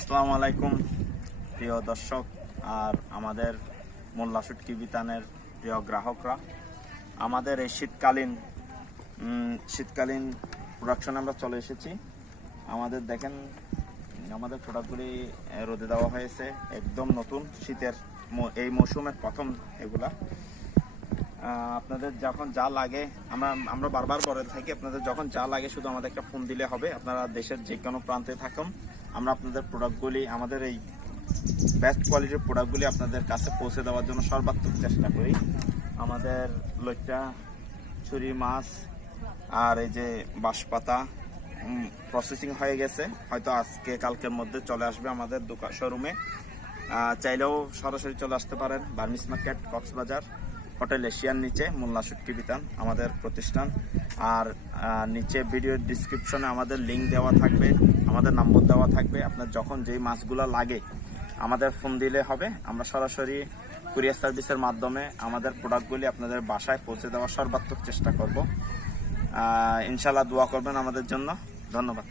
আসসালামু আলাইকুম প্রিয় দর্শক আর আমাদের মোল্লা শুটকি বিতানের প্রিয় গ্রাহকরা। আমাদের এই শীতকালীন প্রোডাকশনে আমরা চলে এসেছি। আমাদের দেখেন আমাদের প্রোডাক্টগুলি রোদে দেওয়া হয়েছে, একদম নতুন শীতের এই মৌসুমের প্রথম এগুলা। আপনাদের যখন যা লাগে আমরা বারবার বলে থাকি, আপনাদের যখন যা লাগে শুধু আমাদের একটা ফোন দিলে হবে। আপনারা দেশের যে কোনো প্রান্তে থাকুন, আমরা আপনাদের প্রোডাক্টগুলি, আমাদের এই বেস্ট কোয়ালিটির প্রোডাক্টগুলি আপনাদের কাছে পৌঁছে দেওয়ার জন্য সর্বাত্মক চেষ্টা করি। আমাদের লইট্টা, ছুরি মাছ আর এই যে বাঁশপাতা প্রসেসিং হয়ে গেছে, হয়তো আজকে কালকের মধ্যে চলে আসবে আমাদের দোকান শোরুমে। চাইলেও সরাসরি চলে আসতে পারেন। বার্মিস মার্কেট, কক্সবাজার, হোটেল এশিয়ার নিচে মোল্লা শুটকি বিতান আমাদের প্রতিষ্ঠান। আর নিচে ভিডিও ডিসক্রিপশনে আমাদের লিঙ্ক দেওয়া থাকবে, আমাদের নম্বর দেওয়া থাকবে। আপনার যখন যেই মাছগুলো লাগে আমাদের ফোন দিলে হবে। আমরা সরাসরি কুরিয়ার সার্ভিসের মাধ্যমে আমাদের প্রোডাক্টগুলি আপনাদের বাসায় পৌঁছে দেওয়ার সর্বাত্মক চেষ্টা করব। ইনশাআল্লাহ দোয়া করবেন আমাদের জন্য। ধন্যবাদ।